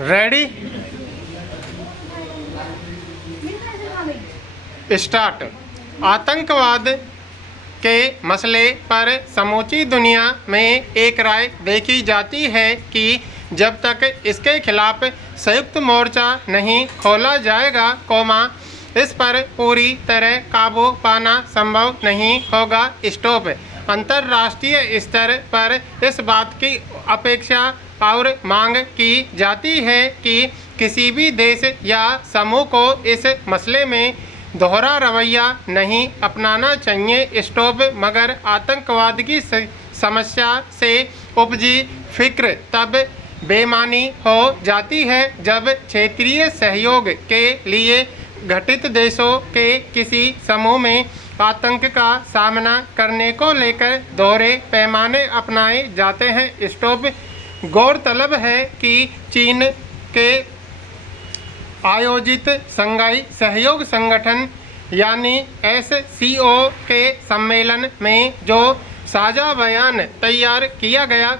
Ready start. आतंकवाद के मसले पर समूची दुनिया में एक राय देखी जाती है कि जब तक इसके खिलाफ संयुक्त मोर्चा नहीं खोला जाएगा, इस पर पूरी तरह काबू पाना संभव नहीं होगा। स्टॉप। अंतर्राष्ट्रीय स्तर पर इस बात की अपेक्षा और मांग की जाती है कि किसी भी देश या समूह को इस मसले में दोहरा रवैया नहीं अपनाना चाहिए। स्टॉप। मगर आतंकवाद की समस्या से उपजी फिक्र तब बेमानी हो जाती है जब क्षेत्रीय सहयोग के लिए घटित देशों के किसी समूह में आतंक का सामना करने को लेकर दोहरे पैमाने अपनाए जाते हैं। स्टॉप। गौरतलब है कि चीन के आयोजित शंघाई सहयोग संगठन यानी SCO के सम्मेलन में जो साझा बयान तैयार किया गया,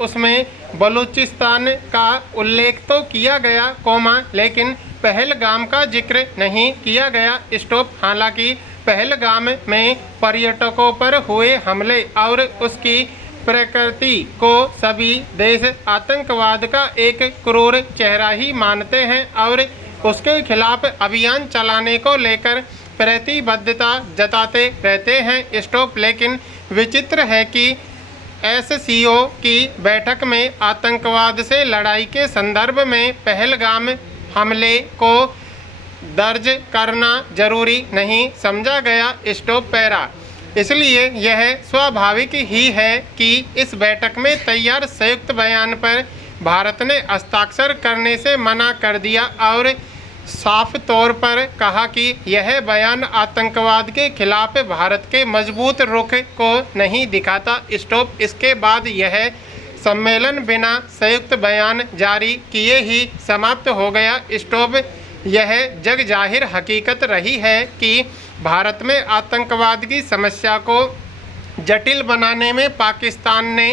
उसमें बलूचिस्तान का उल्लेख तो किया गया, लेकिन पहलगाम का जिक्र नहीं किया गया। स्टॉप। हालांकि पहलगाम में पर्यटकों पर हुए हमले और उसकी प्रकृति को सभी देश आतंकवाद का एक क्रूर चेहरा ही मानते हैं और उसके खिलाफ अभियान चलाने को लेकर प्रतिबद्धता जताते रहते हैं। स्टॉप। लेकिन विचित्र है कि SCO की बैठक में आतंकवाद से लड़ाई के संदर्भ में पहलगाम हमले को दर्ज करना जरूरी नहीं समझा गया। स्टॉप। पैरा। इसलिए यह स्वाभाविक ही है कि इस बैठक में तैयार संयुक्त बयान पर भारत ने हस्ताक्षर करने से मना कर दिया और साफ तौर पर कहा कि यह बयान आतंकवाद के खिलाफ भारत के मजबूत रुख को नहीं दिखाता। स्टॉप। इसके बाद यह सम्मेलन बिना संयुक्त बयान जारी किए ही समाप्त हो गया। स्टॉप। यह जग जाहिर हकीकत रही है कि भारत में आतंकवाद की समस्या को जटिल बनाने में पाकिस्तान ने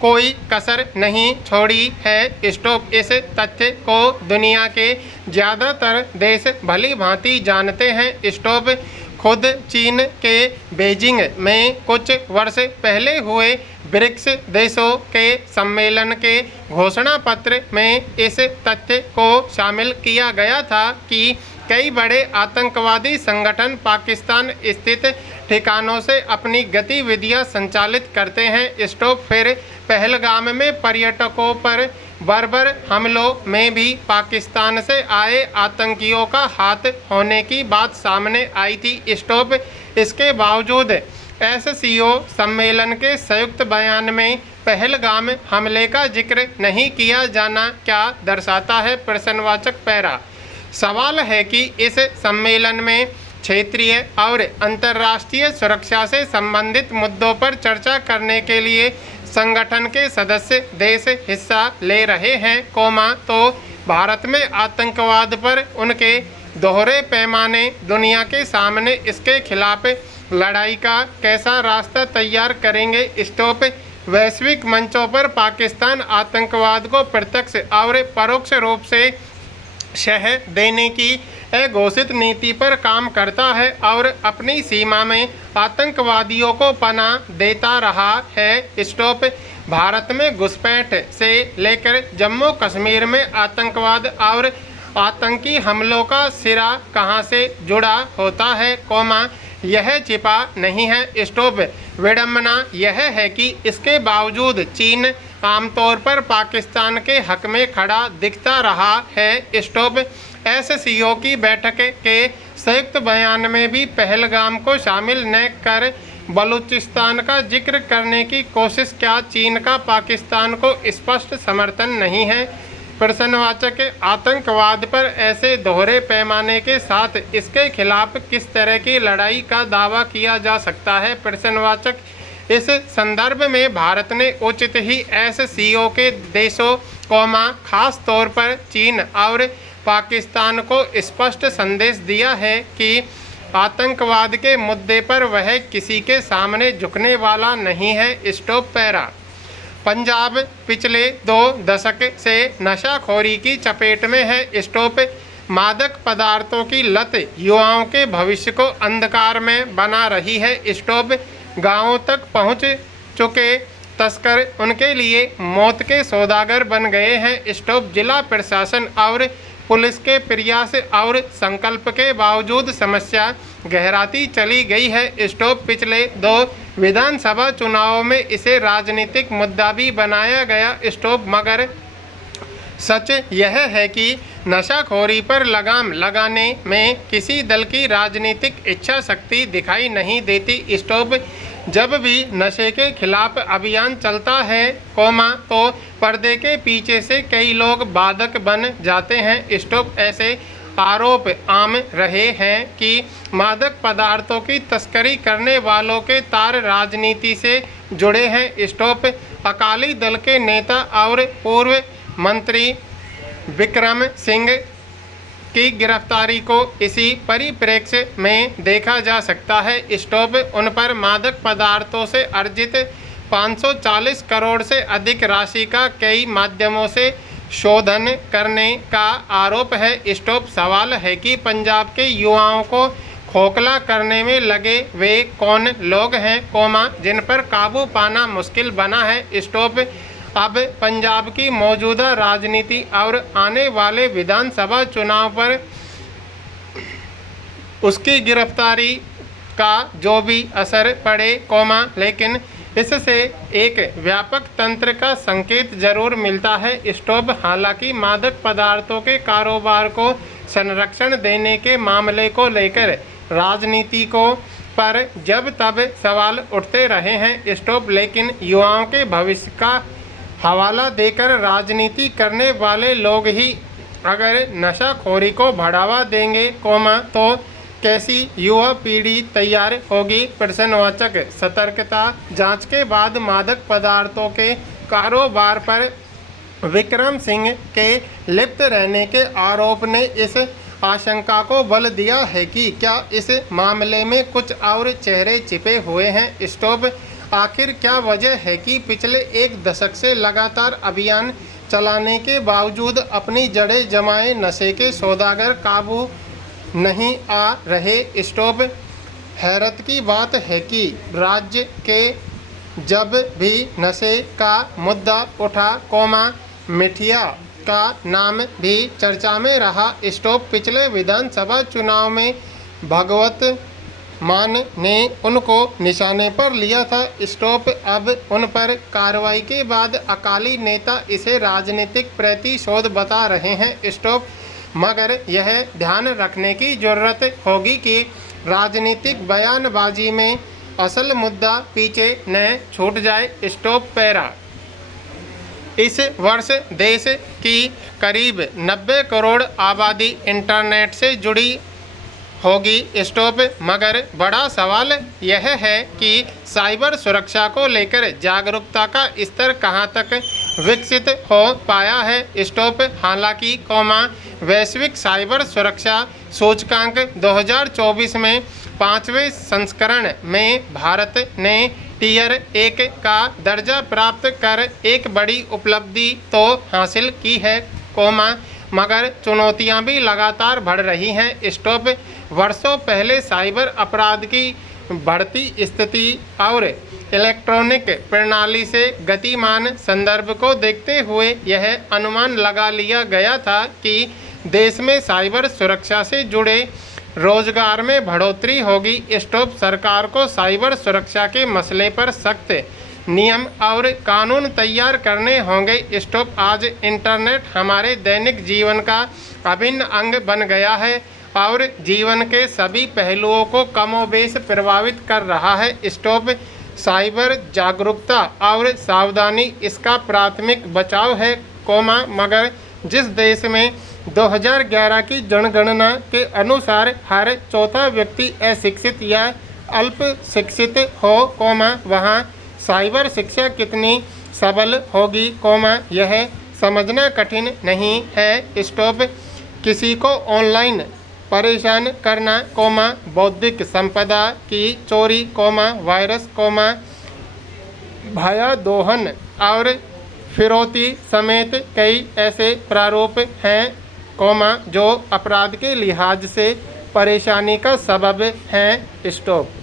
कोई कसर नहीं छोड़ी है। स्टॉप। इस तथ्य को दुनिया के ज़्यादातर देश भली भांति जानते हैं। स्टॉप। खुद चीन के बीजिंग में कुछ वर्ष पहले हुए ब्रिक्स देशों के सम्मेलन के घोषणा पत्र में इस तथ्य को शामिल किया गया था कि कई बड़े आतंकवादी संगठन पाकिस्तान स्थित ठिकानों से अपनी गतिविधियां संचालित करते हैं। स्टॉप। फिर पहलगाम में पर्यटकों पर बर्बर हमलों में भी पाकिस्तान से आए आतंकियों का हाथ होने की बात सामने आई थी। स्टॉप। इसके बावजूद SCO सम्मेलन के संयुक्त बयान में पहलगाम हमले का जिक्र नहीं किया जाना क्या दर्शाता है? प्रश्नवाचक। पैरा। सवाल है कि इस सम्मेलन में क्षेत्रीय और अंतर्राष्ट्रीय सुरक्षा से संबंधित मुद्दों पर चर्चा करने के लिए संगठन के सदस्य देश हिस्सा ले रहे हैं, तो भारत में आतंकवाद पर उनके दोहरे पैमाने दुनिया के सामने इसके खिलाफ लड़ाई का कैसा रास्ता तैयार करेंगे। स्टॉप। वैश्विक मंचों पर पाकिस्तान आतंकवाद को प्रत्यक्ष और परोक्ष रूप से शह देने की अघोषित नीति पर काम करता है और अपनी सीमा में आतंकवादियों को पनाह देता रहा है। स्टॉप। भारत में घुसपैठ से लेकर जम्मू कश्मीर में आतंकवाद और आतंकी हमलों का सिरा कहां से जुड़ा होता है, यह छिपा नहीं है। स्टॉप। विडंबना यह है कि इसके बावजूद चीन आमतौर पर पाकिस्तान के हक में खड़ा दिखता रहा है। स्टॉप। SCO की बैठक के संयुक्त बयान में भी पहलगाम को शामिल न कर बलूचिस्तान का जिक्र करने की कोशिश क्या चीन का पाकिस्तान को स्पष्ट समर्थन नहीं है? प्रश्नवाचक। आतंकवाद पर ऐसे दोहरे पैमाने के साथ इसके खिलाफ किस तरह की लड़ाई का दावा किया जा सकता है? प्रश्नवाचक। इस संदर्भ में भारत ने उचित ही SCO के देशों, खास तौर पर चीन और पाकिस्तान को स्पष्ट संदेश दिया है कि आतंकवाद के मुद्दे पर वह किसी के सामने झुकने वाला नहीं है। स्टॉप। पैरा। पंजाब पिछले 2 दशक से नशाखोरी की चपेट में है। स्टॉप मादक पदार्थों की लत युवाओं के भविष्य को अंधकार में बना रही है। स्टॉप गांवों तक पहुंच चुके तस्कर उनके लिए मौत के सौदागर बन गए हैं। स्टॉप जिला प्रशासन और पुलिस के प्रयास और संकल्प के बावजूद समस्या गहराती चली गई है। स्टॉप पिछले 2 विधानसभा चुनावों में इसे राजनीतिक मुद्दा भी बनाया गया। स्टॉप मगर सच यह है कि नशाखोरी पर लगाम लगाने में किसी दल की राजनीतिक इच्छा शक्ति दिखाई नहीं देती। स्टॉप जब भी नशे के खिलाफ अभियान चलता है तो पर्दे के पीछे से कई लोग बाधक बन जाते हैं। स्टॉप ऐसे आरोप आम रहे हैं कि मादक पदार्थों की तस्करी करने वालों के तार राजनीति से जुड़े हैं। स्टॉप अकाली दल के नेता और पूर्व मंत्री विक्रम सिंह की गिरफ्तारी को इसी परिप्रेक्ष्य में देखा जा सकता है। स्टॉप उन पर मादक पदार्थों से अर्जित 540 करोड़ से अधिक राशि का कई माध्यमों से शोधन करने का आरोप है। स्टॉप सवाल है कि पंजाब के युवाओं को खोखला करने में लगे वे कौन लोग हैं जिन पर काबू पाना मुश्किल बना है। स्टॉप अब पंजाब की मौजूदा राजनीति और आने वाले विधानसभा चुनाव पर उसकी गिरफ्तारी का जो भी असर पड़े लेकिन इससे एक व्यापक तंत्र का संकेत जरूर मिलता है। स्टॉप हालांकि मादक पदार्थों के कारोबार को संरक्षण देने के मामले को लेकर राजनीति को पर जब तब सवाल उठते रहे हैं। स्टॉप लेकिन युवाओं के भविष्य का हवाला देकर राजनीति करने वाले लोग ही अगर नशाखोरी को बढ़ावा देंगे तो कैसी युवा पीढ़ी तैयार होगी? प्रश्नवाचक। सतर्कता। जांच के बाद मादक पदार्थों के कारोबार पर विक्रम सिंह के लिप्त रहने के आरोप ने इस आशंका को बल दिया है कि क्या इस मामले में कुछ और चेहरे छिपे हुए हैं। स्टॉप आखिर क्या वजह है कि पिछले 1 दशक से लगातार अभियान चलाने के बावजूद अपनी जड़ें जमाए नशे के सौदागर काबू नहीं आ रहे। स्टॉप हैरत की बात है कि राज्य के जब भी नशे का मुद्दा उठा मिठिया का नाम भी चर्चा में रहा। स्टॉप पिछले विधानसभा चुनाव में भगवत मान ने उनको निशाने पर लिया था। स्टॉप अब उन पर कार्रवाई के बाद अकाली नेता इसे राजनीतिक प्रतिशोध बता रहे हैं। स्टॉप मगर यह ध्यान रखने की जरूरत होगी कि राजनीतिक बयानबाजी में असल मुद्दा पीछे न छूट जाए। Stop para. इस वर्ष देश की करीब 90 करोड़ आबादी इंटरनेट से जुड़ी होगी। स्टॉप मगर बड़ा सवाल यह है कि साइबर सुरक्षा को लेकर जागरूकता का स्तर कहां तक विकसित हो पाया है। स्टॉप हालांकि वैश्विक साइबर सुरक्षा सूचकांक 2024 में 5वें संस्करण में भारत ने टियर 1 का दर्जा प्राप्त कर एक बड़ी उपलब्धि तो हासिल की है मगर चुनौतियां भी लगातार बढ़ रही हैं। स्टॉप वर्षों पहले साइबर अपराध की बढ़ती स्थिति और इलेक्ट्रॉनिक प्रणाली से गतिमान संदर्भ को देखते हुए यह अनुमान लगा लिया गया था कि देश में साइबर सुरक्षा से जुड़े रोजगार में बढ़ोतरी होगी। स्टॉप सरकार को साइबर सुरक्षा के मसले पर सख्त नियम और कानून तैयार करने होंगे। स्टॉप आज इंटरनेट हमारे दैनिक जीवन का अभिन्न अंग बन गया है और जीवन के सभी पहलुओं को कमोबेश प्रभावित कर रहा है। स्टॉप साइबर जागरूकता और सावधानी इसका प्राथमिक बचाव है मगर जिस देश में 2011 की जनगणना के अनुसार हर चौथा व्यक्ति अशिक्षित या अल्प शिक्षित हो वहाँ साइबर शिक्षा कितनी सबल होगी यह समझना कठिन नहीं है। स्टॉप किसी को ऑनलाइन परेशान करना बौद्धिक संपदा की चोरी वायरस भयादोहन और फिरौती समेत कई ऐसे प्रारूप हैं, कॉमा, जो अपराध के लिहाज से परेशानी का सबब हैं। स्टॉप।